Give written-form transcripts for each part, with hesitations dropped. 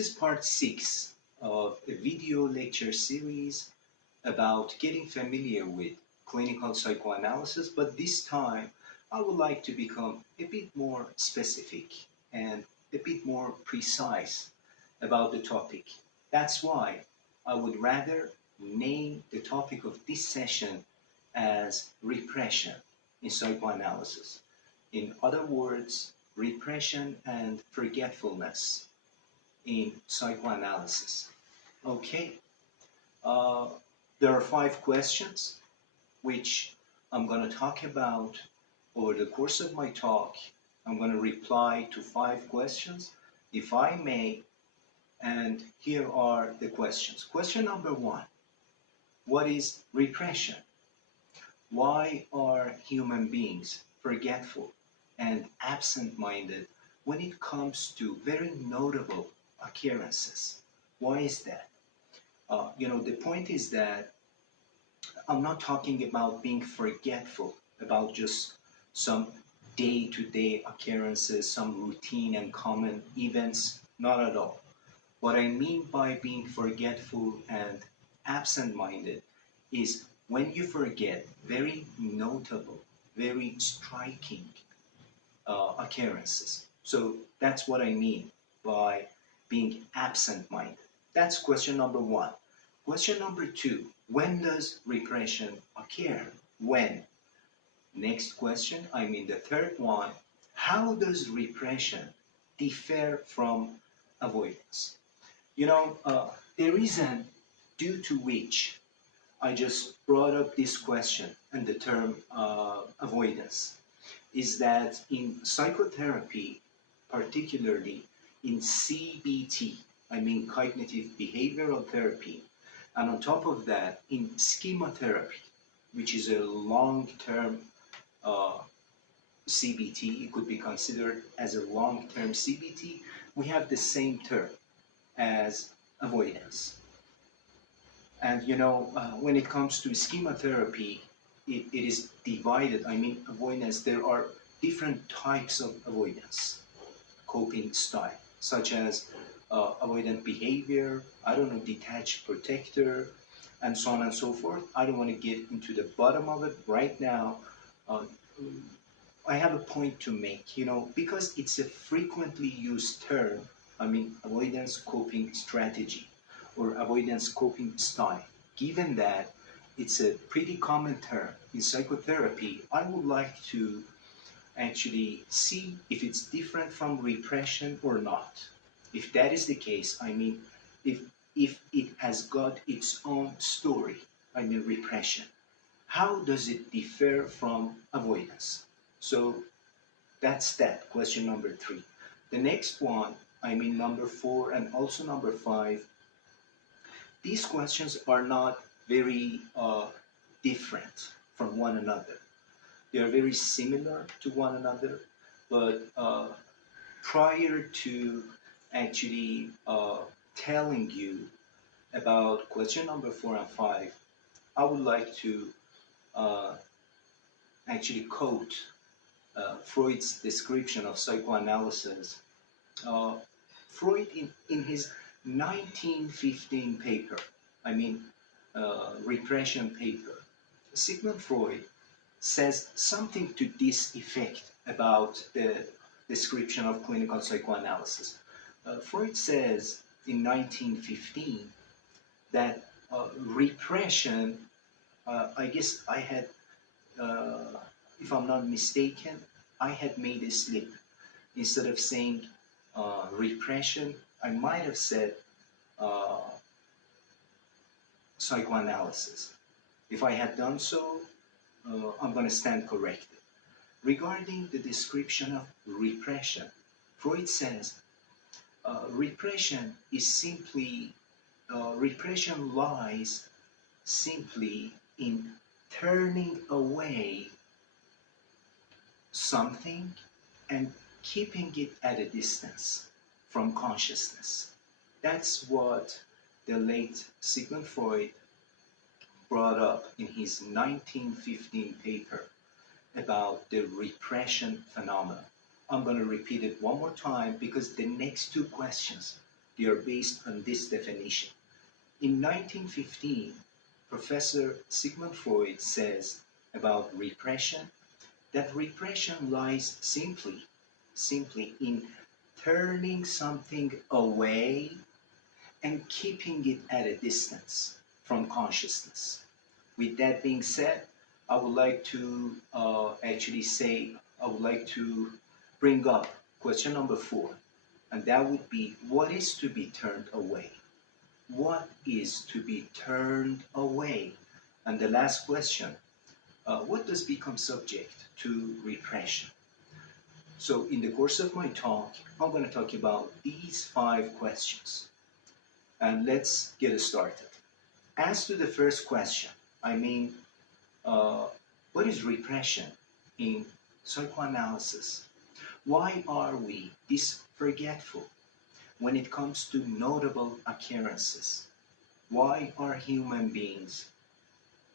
This is part 6 of a video lecture series about getting familiar with clinical psychoanalysis, but this time I would like to become a bit more specific and a bit more precise about the topic. That's why I would rather name the topic of this session as repression in psychoanalysis. In other words, repression and forgetfulness in psychoanalysis. Okay, uh, there are 5 questions which I'm going to talk about over the course of my talk. I'm going to reply to 5 questions, if I may, and here are the questions. Question number 1, what is repression? Why are human beings forgetful and absent-minded when it comes to very notable occurrences? Why is that? The point is that I'm not talking about being forgetful about just some day-to-day occurrences, some routine and common events, not at all. What I mean by being forgetful and absent-minded is when you forget very notable, very striking occurrences. So that's what I mean by being absent-minded. That's question number 1. Question number 2, when does repression occur? When? Next question, the third one, how does repression differ from avoidance? The reason due to which I just brought up this question and the term avoidance is that in psychotherapy, particularly in CBT, cognitive behavioral therapy, and on top of that, in schematherapy, which is a long-term CBT, it could be considered as a long-term CBT, we have the same term as avoidance. And when it comes to schematherapy, it is divided. Avoidance, there are different types of avoidance, coping style, such as avoidant behavior, detached protector, and so on and so forth. I don't want to get into the bottom of it right now. I have a point to make, because it's a frequently used term, avoidance coping strategy or avoidance coping style. Given that it's a pretty common term in psychotherapy, I would like to actually see if it's different from repression or not. If that is the case, if it has got its own story, repression, how does it differ from avoidance? So that's that, question number 3. The next one, number 4 and also number 5, these questions are not very different from one another. They are very similar to one another, but prior to actually telling you about question number 4 and 5, I would like to actually quote Freud's description of psychoanalysis. Freud, in his 1915 paper, repression paper, Sigmund Freud says something to this effect about the description of clinical psychoanalysis. Freud says in 1915 that repression, I guess I had, if I'm not mistaken, I had made a slip. Instead of saying repression, I might have said psychoanalysis. If I had done so, I'm going to stand corrected. Regarding the description of repression, Freud says repression lies simply in turning away something and keeping it at a distance from consciousness. That's what the late Sigmund Freud brought up in his 1915 paper about the repression phenomenon. I'm going to repeat it one more time because the next 2 questions, They are based on this definition. In 1915, Professor Sigmund Freud says about repression that repression lies simply in turning something away and keeping it at a distance from consciousness. With that being said, I would like to I would like to bring up question number 4, and that would be, what is to be turned away? What is to be turned away? And the last question, what does become subject to repression? So in the course of my talk, I'm going to talk about these 5 questions. And let's get started. As to the first question, I mean, what is repression in psychoanalysis? Why are we this forgetful when it comes to notable occurrences? Why are human beings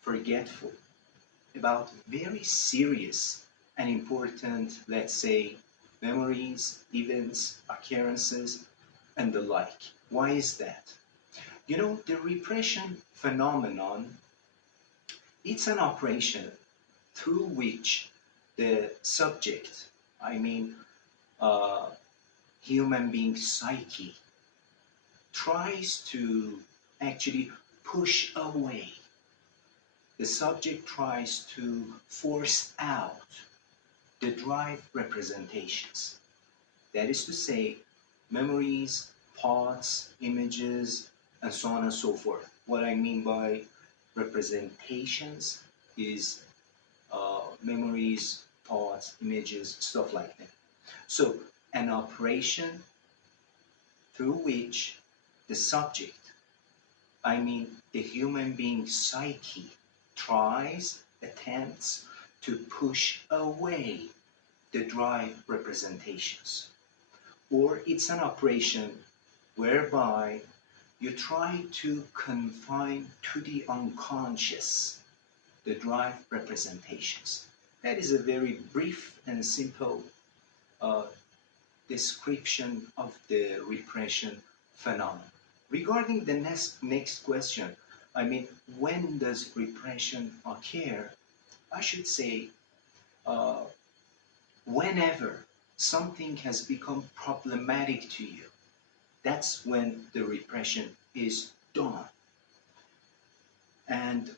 forgetful about very serious and important, let's say, memories, events, occurrences, and the like? Why is that? You know, the repression phenomenon, it's an operation through which the subject, I mean, uh, human being psyche, tries to actually push away. The subject tries to force out the drive representations. That is to say, memories, thoughts, images, and so on and so forth. What I mean by representations is memories, thoughts, images, stuff like that. So, an operation through which the subject, I mean the human being psyche, attempts to push away the drive representations. Or it's an operation whereby you try to confine to the unconscious the drive representations. That is a very brief and simple description of the repression phenomenon. Regarding the next question, I mean, when does repression occur? I should say, uh, whenever something has become problematic to you, that's when the repression is done. And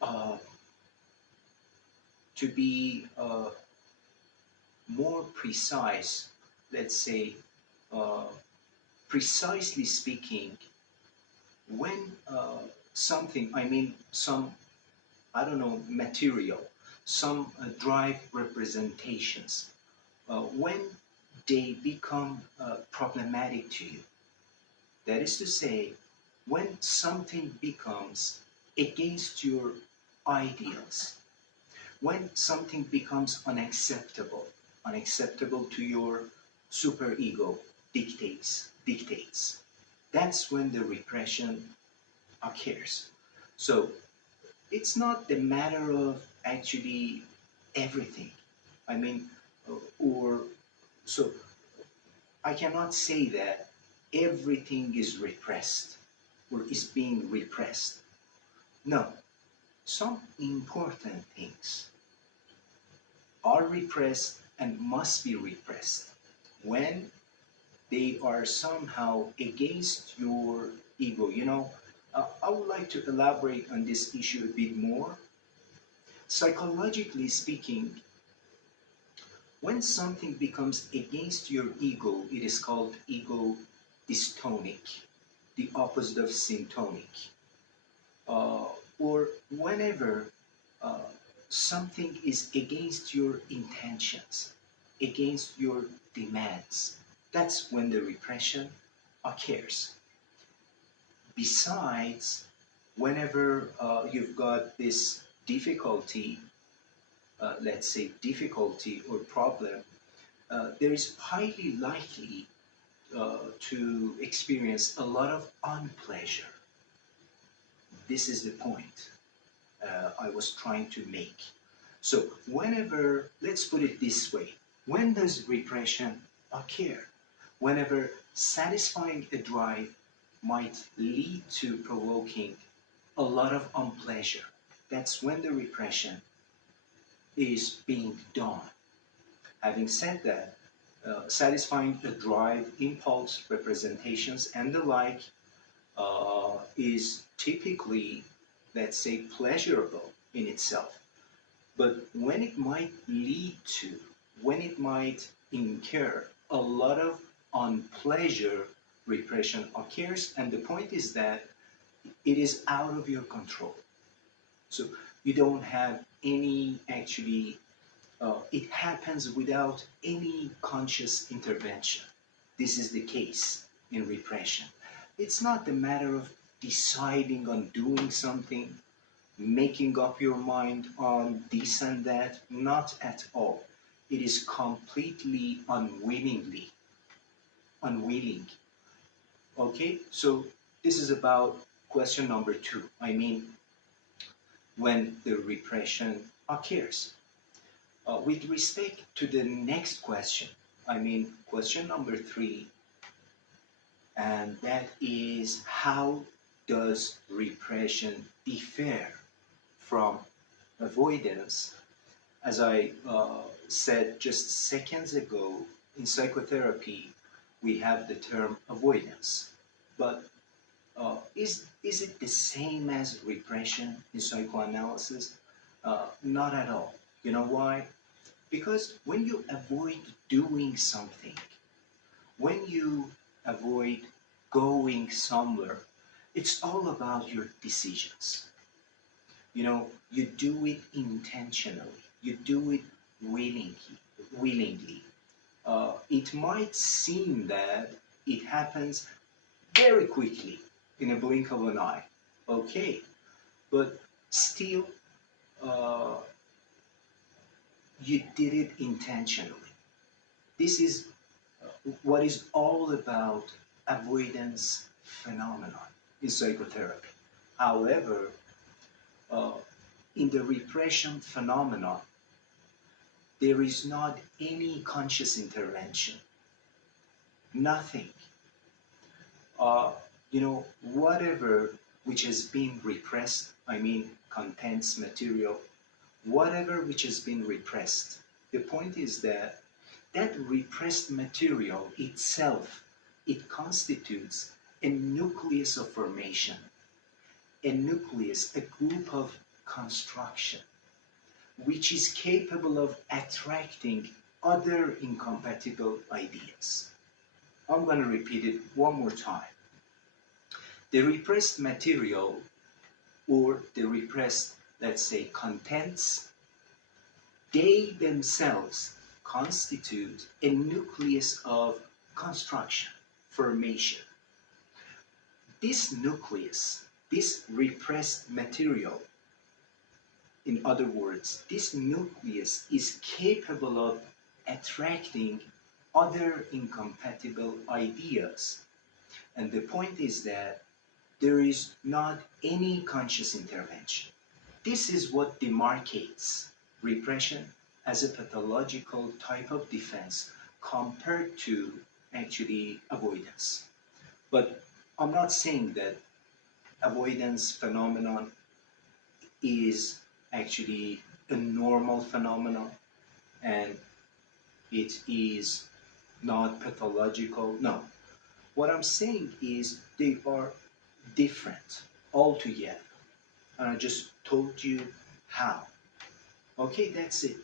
to be more precise, let's say, uh, precisely speaking, when something, I mean, some, I don't know, material, some drive representations, when they become problematic to you, that is to say, when something becomes against your ideals, when something becomes unacceptable to your superego dictates, that's when the repression occurs. So it's not the matter of actually everything. I mean, or so I cannot say that everything is repressed or is being repressed. No, some important things are repressed and must be repressed when they are somehow against your ego. You know, I would like to elaborate on this issue a bit more. Psychologically speaking, when something becomes against your ego, it is called ego dystonic, the opposite of syntonic. Or whenever uh, something is against your intentions, against your demands, that's when the repression occurs. Besides, whenever you've got this difficulty, let's say difficulty or problem, there is highly likely to experience a lot of unpleasure. This is the point I was trying to make. So whenever, let's put it this way, when does repression occur? Whenever satisfying a drive might lead to provoking a lot of unpleasure. That's when the repression is being done. Having said that, satisfying the drive, impulse, representations, and the like is typically, let's say, pleasurable in itself. But when it might lead to, when it might incur a lot of unpleasure, repression occurs. And the point is that it is out of your control. So you don't have any actually, it happens without any conscious intervention. This is the case in repression. It's not the matter of deciding on doing something, making up your mind on this and that, not at all. It is completely unwilling. Okay, so this is about question number 2. I mean, when the repression occurs. With respect to the next question, I mean, question number 3, and that is, how does repression differ from avoidance? As I said just seconds ago, in psychotherapy, we have the term avoidance. But is it the same as repression in psychoanalysis? Not at all. You know why? Because when you avoid doing something, when you avoid going somewhere, it's all about your decisions. You know, you do it intentionally, you do it willingly. It might seem that it happens very quickly in a blink of an eye, okay, but still uh, you did it intentionally. This is what is all about avoidance phenomenon in psychotherapy. However, uh, in the repression phenomenon, there is not any conscious intervention, nothing. Uh, whatever which has been repressed, I mean, contents, material, whatever which has been repressed. The point is that that repressed material itself, it constitutes a nucleus of formation, a nucleus, a group of construction, which is capable of attracting other incompatible ideas. I'm going to repeat it one more time. The repressed material, or the repressed, let's say, contents, they themselves constitute a nucleus of construction, formation. This nucleus, this repressed material, in other words, this nucleus is capable of attracting other incompatible ideas. And the point is that there is not any conscious intervention. This is what demarcates repression as a pathological type of defense compared to actually avoidance. But I'm not saying that avoidance phenomenon is actually a normal phenomenon and it is not pathological. No. What I'm saying is they are different altogether. And I just told you how. Okay, that's it.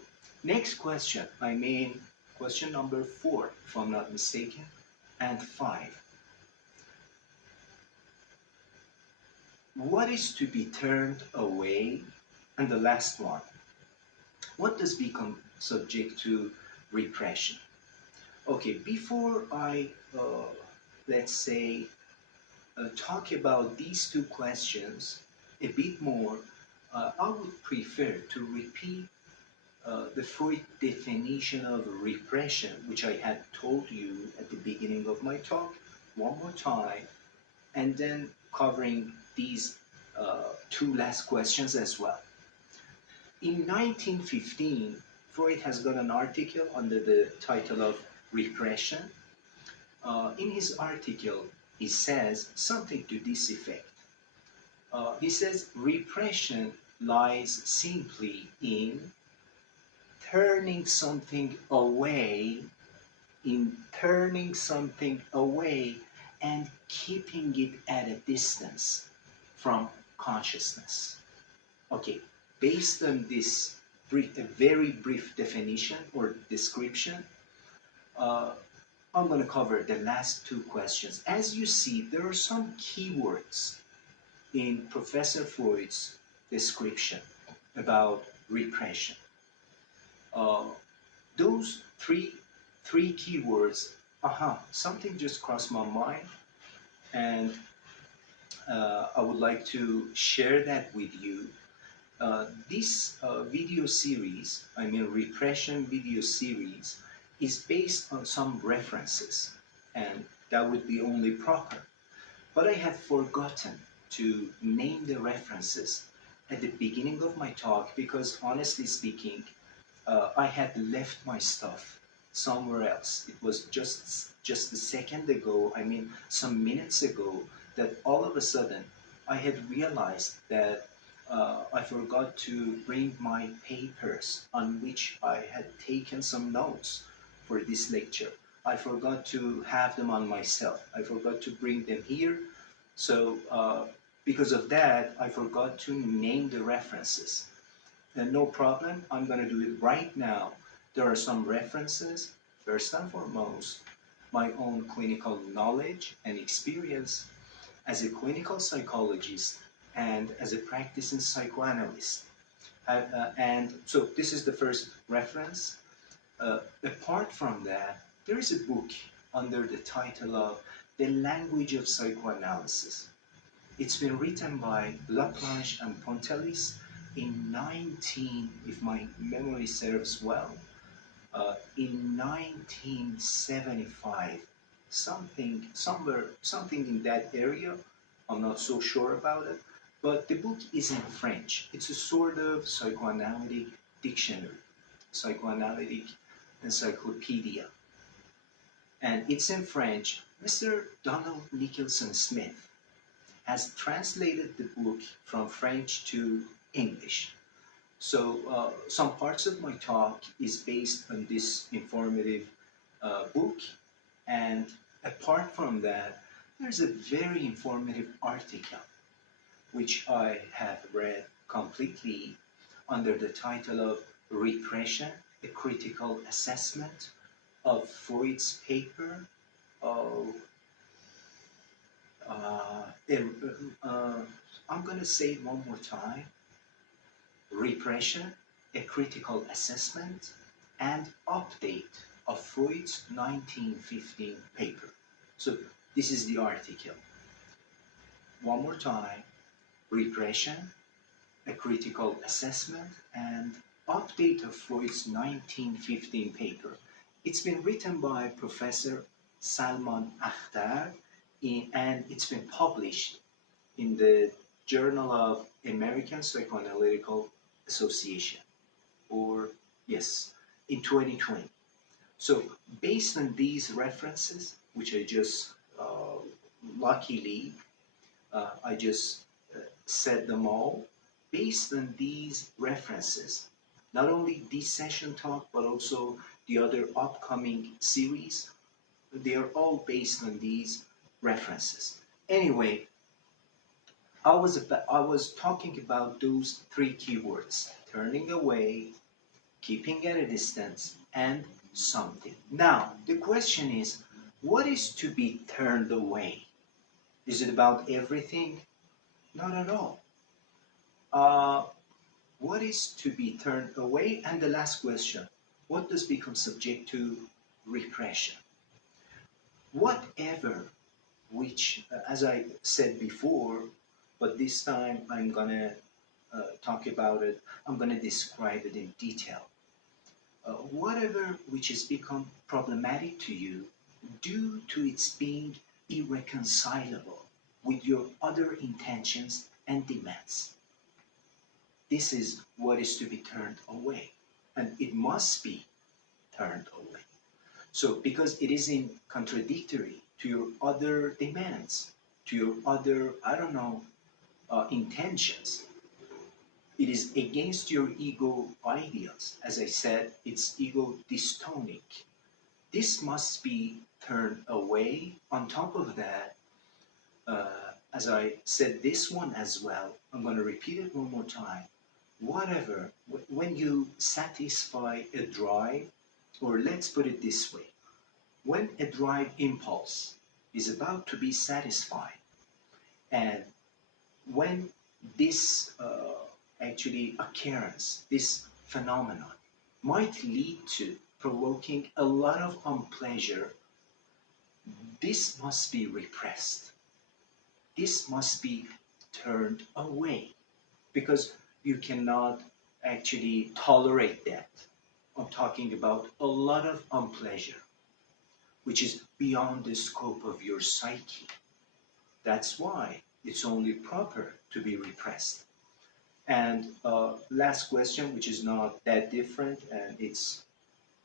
Next question, I mean question number 4, if I'm not mistaken, and 5. What is to be turned away? And the last one, what does become subject to repression? Okay, before I, let's say, talk about these 2 questions a bit more, I would prefer to repeat the Freud definition of repression, which I had told you at the beginning of my talk, one more time, and then covering these 2 last questions as well. In 1915, Freud has got an article under the title of Repression. In his article, he says something to this effect. He says repression lies simply in turning something away, and keeping it at a distance from consciousness. Okay, based on this a very brief definition or description, uh, I'm going to cover the last two questions. As you see, there are some keywords in Professor Freud's description about repression. Uh, those three keywords, something just crossed my mind, and I would like to share that with you. This video series, I mean repression video series, is based on some references, and that would be only proper. But I have forgotten to name the references at the beginning of my talk because, honestly speaking, I had left my stuff somewhere else. It was just a second ago, I mean some minutes ago, that all of a sudden I had realized that I forgot to bring my papers on which I had taken some notes for this lecture. I forgot to have them on myself. I forgot to bring them here. So because of that, I forgot to name the references. And no problem, I'm going to do it right now. There are some references. First and foremost, my own clinical knowledge and experience as a clinical psychologist and as a practicing psychoanalyst. And so this is the first reference. Apart from that, there is a book under the title of The Language of Psychoanalysis. It's been written by Laplanche and Pontelis in if my memory serves well, in 1975, something in that area. I'm not so sure about it, but the book is in French. It's a sort of psychoanalytic dictionary, psychoanalytic encyclopedia, and it's in French. Mr. Donald Nicholson Smith has translated the book from French to English. So some parts of my talk is based on this informative book, and apart from that, there's a very informative article which I have read completely under the title of Repression, a Critical Assessment of Freud's paper. Uh, I'm going to say it one more time. Repression, a Critical Assessment and Update of Freud's 1915 paper. So this is the article. One more time. Repression, a Critical Assessment and Update of Freud's 1915 paper. It's been written by Professor Salman Akhtar, and it's been published in the Journal of American Psychoanalytical Association, or yes, in 2020. So based on these references, which I just luckily I just said them all, based on these references, not only this session talk, but also the other upcoming series, they are all based on these references. Anyway, I was talking about those three keywords: turning away, keeping at a distance, and something. Now, the question is, what is to be turned away? Is it about everything? Not at all. What is to be turned away? And the last question, what does become subject to repression? Whatever which, as I said before, but this time I'm gonna talk about it, I'm gonna describe it in detail. Whatever which has become problematic to you due to its being irreconcilable with your other intentions and demands. This is what is to be turned away, and it must be turned away. So because it is in contradictory to your other demands, to your other, I don't know, intentions. It is against your ego ideals. As I said, it's ego dystonic. This must be turned away. On top of that, as I said this one as well, I'm going to repeat it one more time. Whatever, when you satisfy a drive, or let's put it this way, when a drive impulse is about to be satisfied, and when this actually occurrence, this phenomenon, might lead to provoking a lot of unpleasure, this must be repressed. This must be turned away because you cannot actually tolerate that. I'm talking about a lot of unpleasure, which is beyond the scope of your psyche. That's why it's only proper to be repressed. And last question, which is not that different, and it's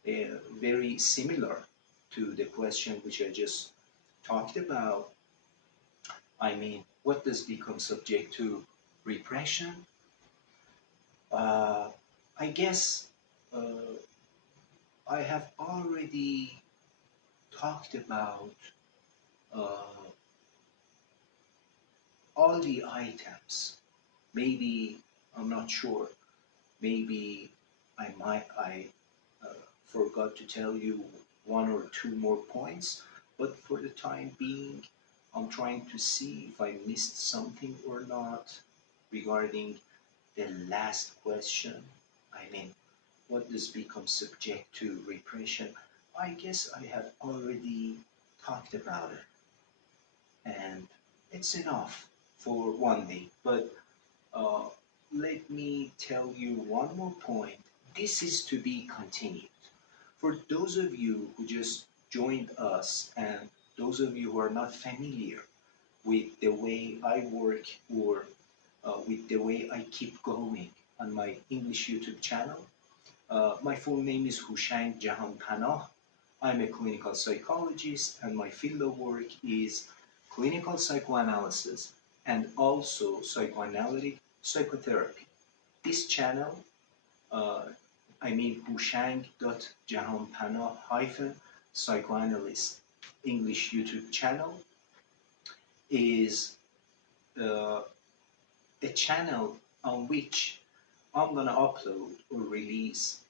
very similar to the question which I just talked about. I mean, what does become subject to repression? I guess uh, I have already talked about uh, all the items. Maybe I'm not sure. Maybe I forgot to tell you one or two more points, but for the time being, I'm trying to see if I missed something or not regarding the last question. I mean, what does become subject to repression? I guess I have already talked about it, and it's enough for one day. But uh, let me tell you one more point. This is to be continued. For those of you who just joined us and those of you who are not familiar with the way I work or with the way I keep going on my English YouTube channel, my full name is Hooshang.Jahanpanah. I'm a clinical psychologist and my field of work is clinical psychoanalysis and also psychoanalytic psychotherapy. This channel, uh, I mean Hooshang.Jahanpanah-Psychoanalyst English YouTube channel, is uh, a channel on which I'm gonna upload or release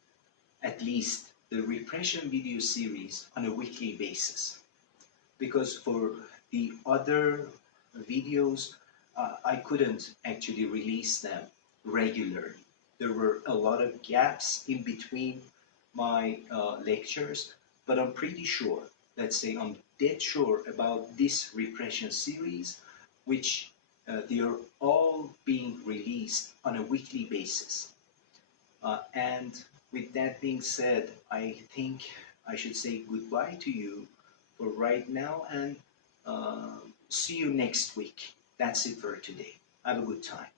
at least the repression video series on a weekly basis. Because for the other videos, I couldn't actually release them regularly. There were a lot of gaps in between my lectures, but I'm pretty sure, let's say I'm dead sure about this repression series, which they are all being released on a weekly basis. And with that being said, I think I should say goodbye to you for right now and see you next week. That's it for today. Have a good time.